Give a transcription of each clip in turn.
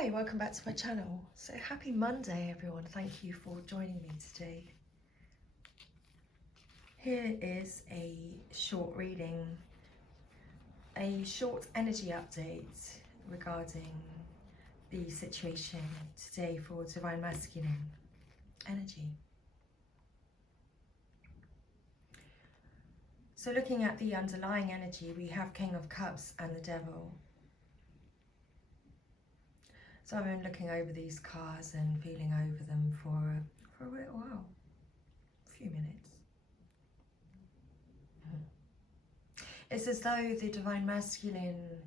Hi, welcome back to my channel. So happy Monday everyone, thank you for joining me today. Here is a short reading, a short energy update regarding the situation today for Divine Masculine energy. So looking at the underlying energy, we have King of Cups and the Devil. So I've been looking over these cards and feeling over them for a little while, a few minutes. It's as though the Divine Masculine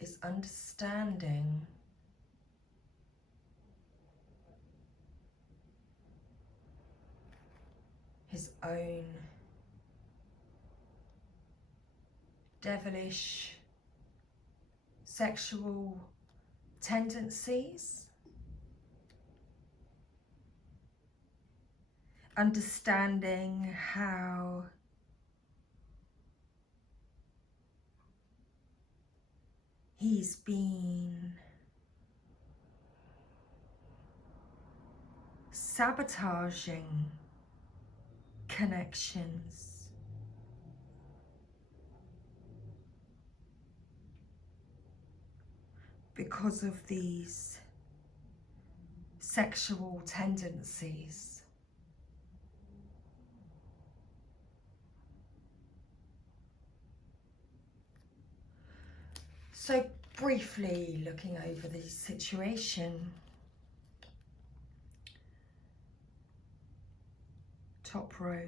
is understanding his own devilish sexual tendencies, understanding how he's been sabotaging connections because of these sexual tendencies. So briefly looking over the situation, top row.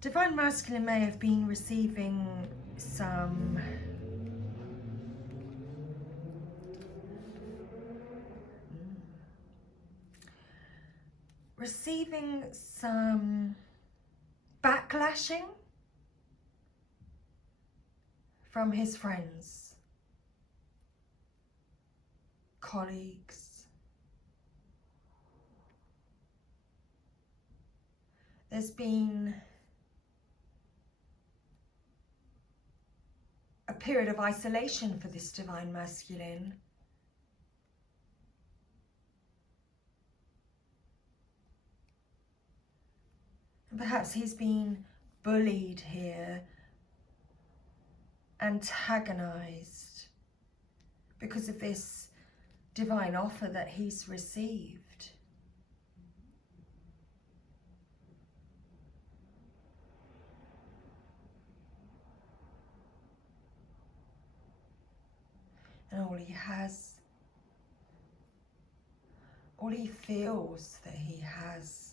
Divine Masculine may have been receiving some backlashing from his friends, colleagues. There's been a period of isolation for this Divine Masculine. And perhaps he's been bullied here, antagonized because of this divine offer that he's received. And all he feels that he has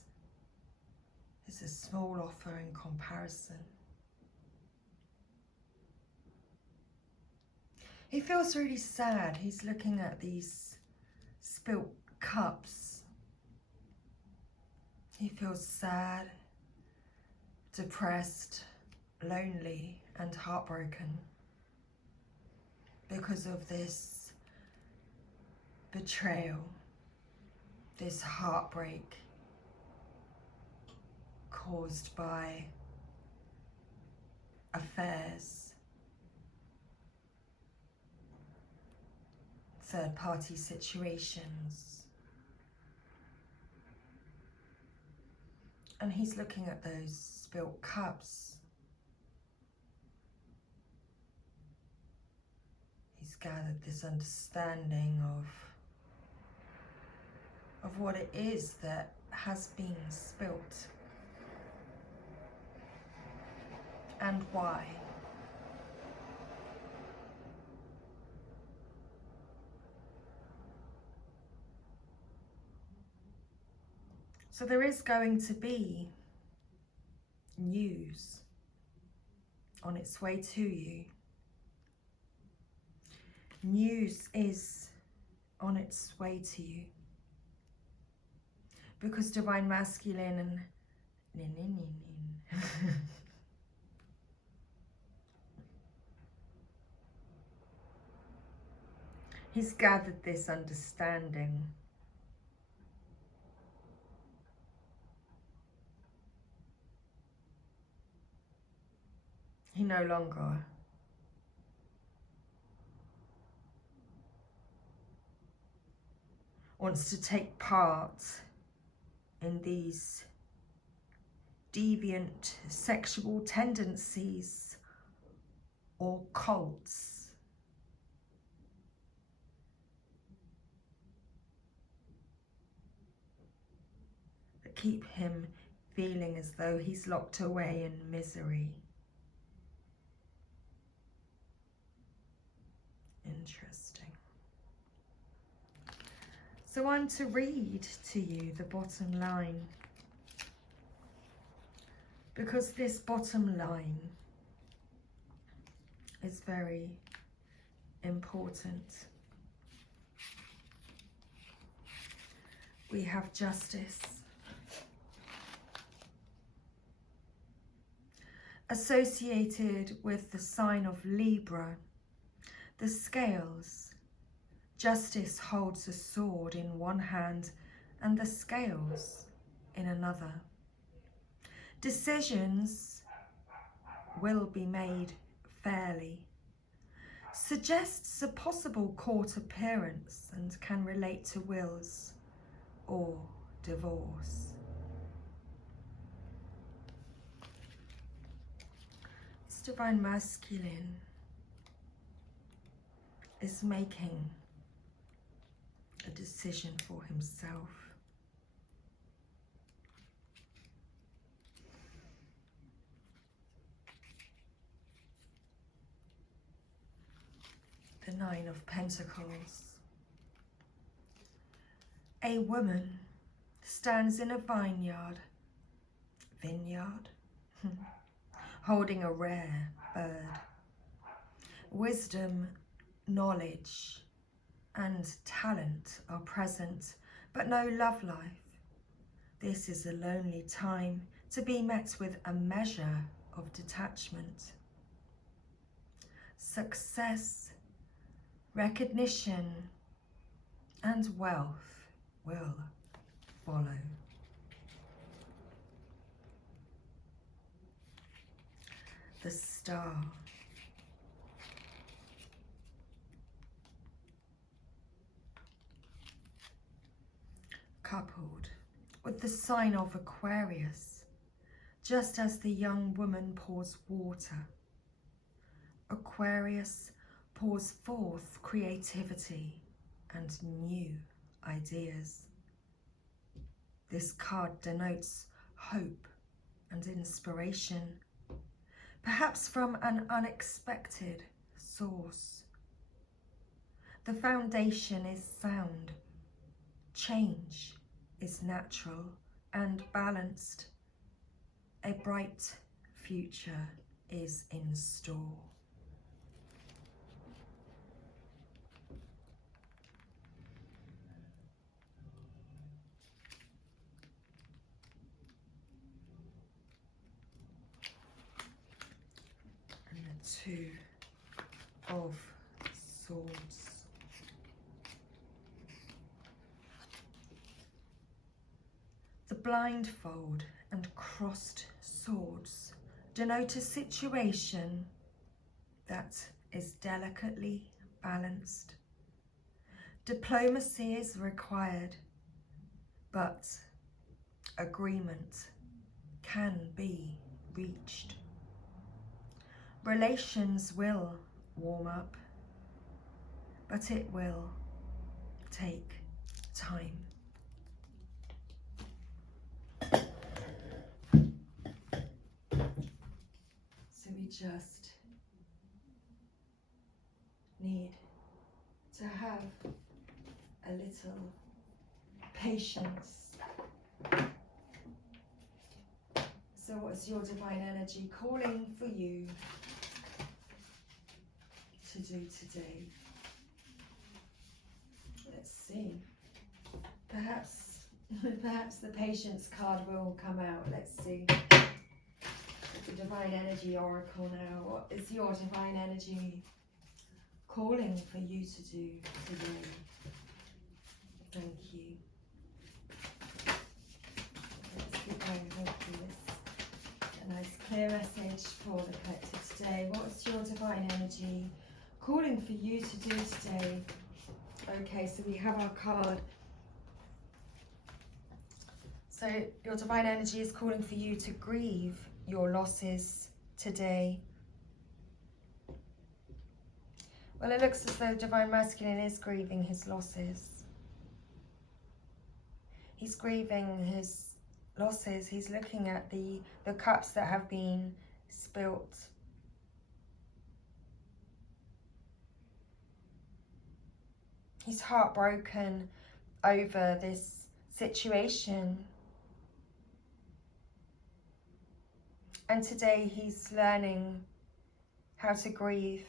is a small offer in comparison. He feels really sad. He's looking at these spilt cups. He feels sad, depressed, lonely, and heartbroken because of this betrayal, this heartbreak caused by affairs, third-party situations. And he's looking at those spilt cups. He's gathered this understanding of what it is that has been spilt and why. So there is going to be news on its way to you. News is on its way to you. Because Divine Masculine he's gathered this understanding. he no longer wants to take part in these deviant sexual tendencies or cults. That keep him feeling as though he's locked away in misery. Interesting. So I'm to read to you the bottom line, because this bottom line is very important. We have justice. Associated with the sign of Libra, the scales, justice holds a sword in one hand and the scales in another. Decisions will be made fairly. Suggests a possible court appearance and can relate to wills or divorce. This divine masculine is making a decision for himself. The Nine of Pentacles. A woman stands in a vineyard, holding a rare bird. Wisdom, knowledge, and talent are present, but no love life. This is a lonely time to be met with a measure of detachment. Success, recognition, and wealth will follow. The Star. Coupled with the sign of Aquarius, just as the young woman pours water, Aquarius pours forth creativity and new ideas. This card denotes hope and inspiration, perhaps from an unexpected source. The foundation is sound. Change is natural and balanced. A bright future is in store. And the Two of Swords. The blindfold and crossed swords denote a situation that is delicately balanced. Diplomacy is required, but agreement can be reached. Relations will warm up, but it will take time. So we just need to have a little patience. So what's your divine energy calling for you to do today? Let's see. Perhaps the patience card will come out. Let's see. The divine energy oracle now. What is your divine energy calling for you to do today? Thank you. Let's keep going. Thank you. It's a nice clear message for the collective today? What's your divine energy calling for you to do today? Okay, so we have our card. So your divine energy is calling for you to grieve your losses today. Well, it looks as though divine masculine is grieving his losses. He's grieving his losses. He's looking at the cups that have been spilt. He's heartbroken over this situation. And today he's learning how to grieve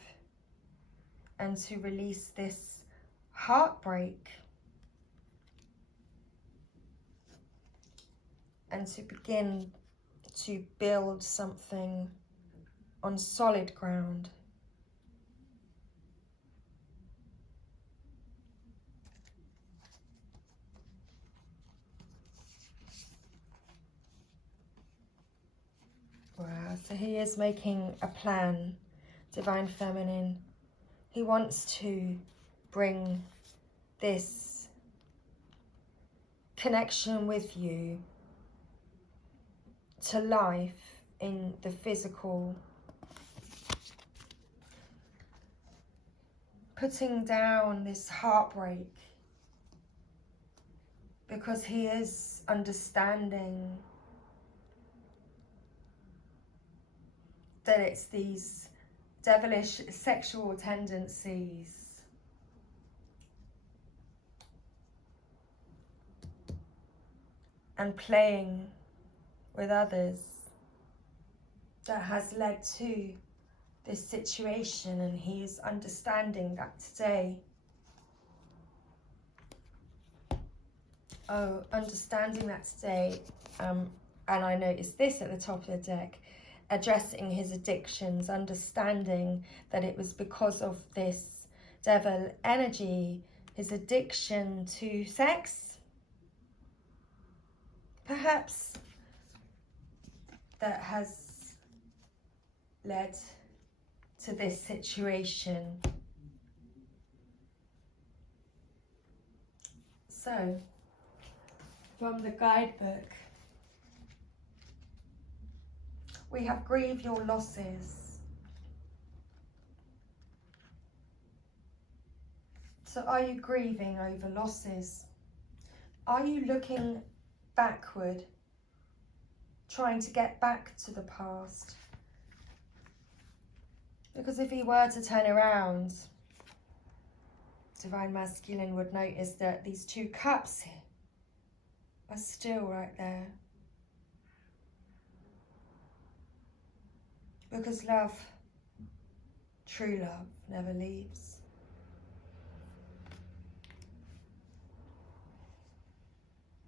and to release this heartbreak and to begin to build something on solid ground. Wow, so he is making a plan, Divine Feminine. He wants to bring this connection with you to life in the physical. Putting down this heartbreak because he is understanding that it's these devilish sexual tendencies and playing with others that has led to this situation, and he's understanding that today. Understanding that today, and I noticed this at the top of the deck, addressing his addictions, understanding that it was because of this devil energy, his addiction to sex, perhaps, that has led to this situation. So, from the guidebook, we have grieve your losses. So are you grieving over losses? Are you looking backward, trying to get back to the past? Because if he were to turn around, Divine Masculine would notice that these two cups are still right there. Because love, true love, never leaves.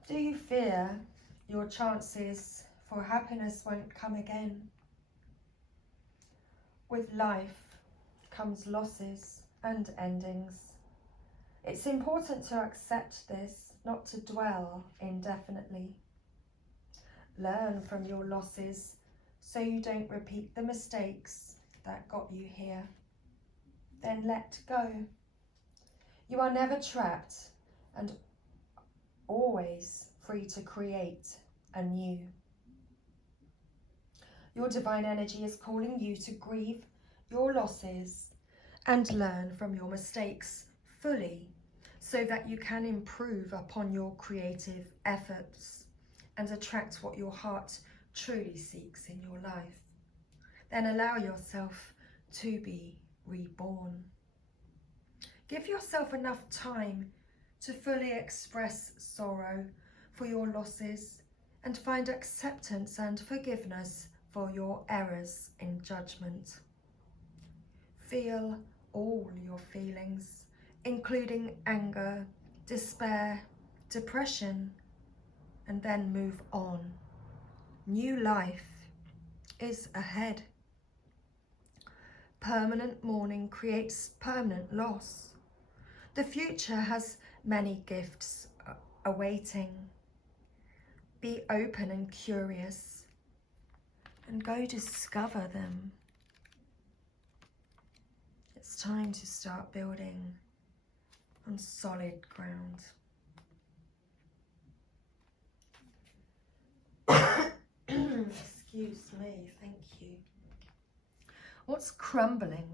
Do you fear your chances for happiness won't come again? With life comes losses and endings. It's important to accept this, not to dwell indefinitely. Learn from your losses so you don't repeat the mistakes that got you here. Then let go. You are never trapped and always free to create anew. Your divine energy is calling you to grieve your losses and learn from your mistakes fully so that you can improve upon your creative efforts and attract what your heart truly seeks in your life. Then allow yourself to be reborn. Give yourself enough time to fully express sorrow for your losses and find acceptance and forgiveness for your errors in judgment. Feel all your feelings, including anger, despair, depression, and then move on. New life is ahead. Permanent mourning creates permanent loss. The future has many gifts awaiting. Be open and curious and go discover them. It's time to start building on solid ground. Excuse me, thank you. What's crumbling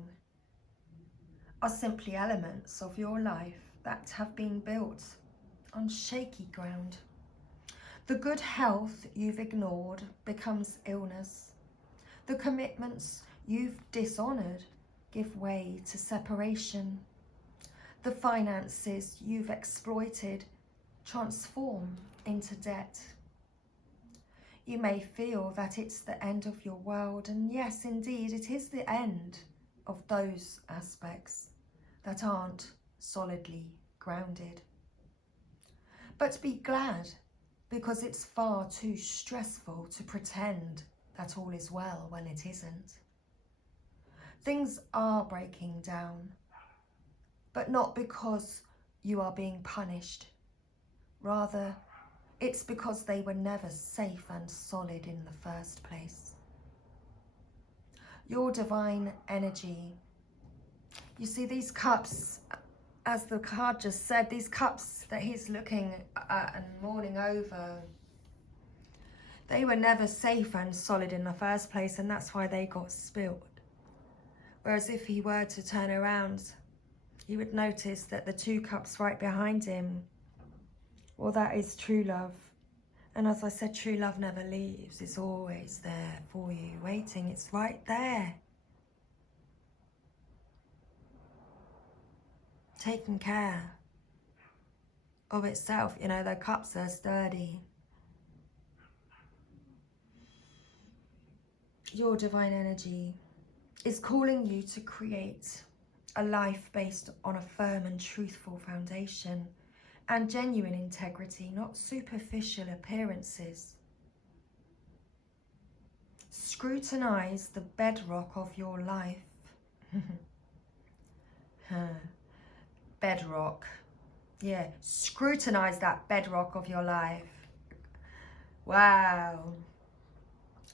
are simply elements of your life that have been built on shaky ground. The good health you've ignored becomes illness. The commitments you've dishonoured give way to separation. The finances you've exploited transform into debt. You may feel that it's the end of your world, and yes, indeed, it is the end of those aspects that aren't solidly grounded. But be glad, because it's far too stressful to pretend that all is well when it isn't. Things are breaking down, but not because you are being punished. Rather, it's because they were never safe and solid in the first place. Your divine energy. You see, these cups, as the card just said, these cups that he's looking at and mourning over, they were never safe and solid in the first place, and that's why they got spilled. Whereas if he were to turn around, he would notice that the 2 cups right behind him, well, that is true love. And as I said, true love never leaves. It's always there for you, waiting. It's right there. Taking care of itself. You know, the cups are sturdy. Your divine energy is calling you to create a life based on a firm and truthful foundation and genuine integrity, not superficial appearances. Scrutinize the bedrock of your life. Bedrock. Yeah, scrutinize that bedrock of your life. Wow.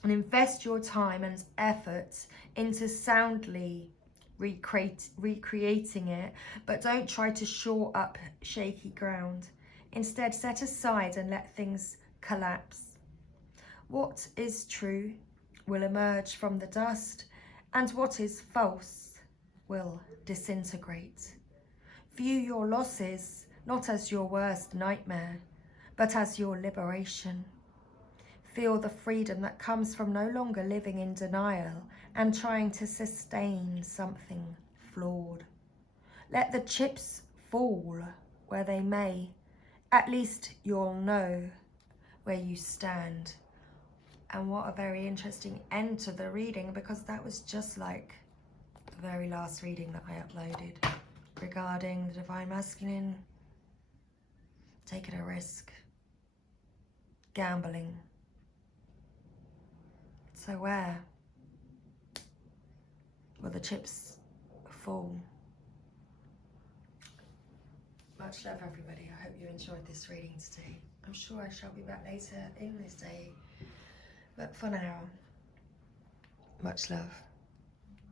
And invest your time and efforts into soundly recreating it, but don't try to shore up shaky ground. Instead, set aside and let things collapse. What is true will emerge from the dust, and what is false will disintegrate. View your losses not as your worst nightmare, but as your liberation. Feel the freedom that comes from no longer living in denial and trying to sustain something flawed. Let the chips fall where they may. At least you'll know where you stand. And what a very interesting end to the reading, because that was just like the very last reading that I uploaded regarding the Divine Masculine, taking a risk, gambling. So where will the chips fall? Much love, everybody. I hope you enjoyed this reading today. I'm sure I shall be back later in this day. But for now, much love.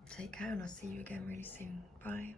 Take care, and I'll see you again really soon. Bye.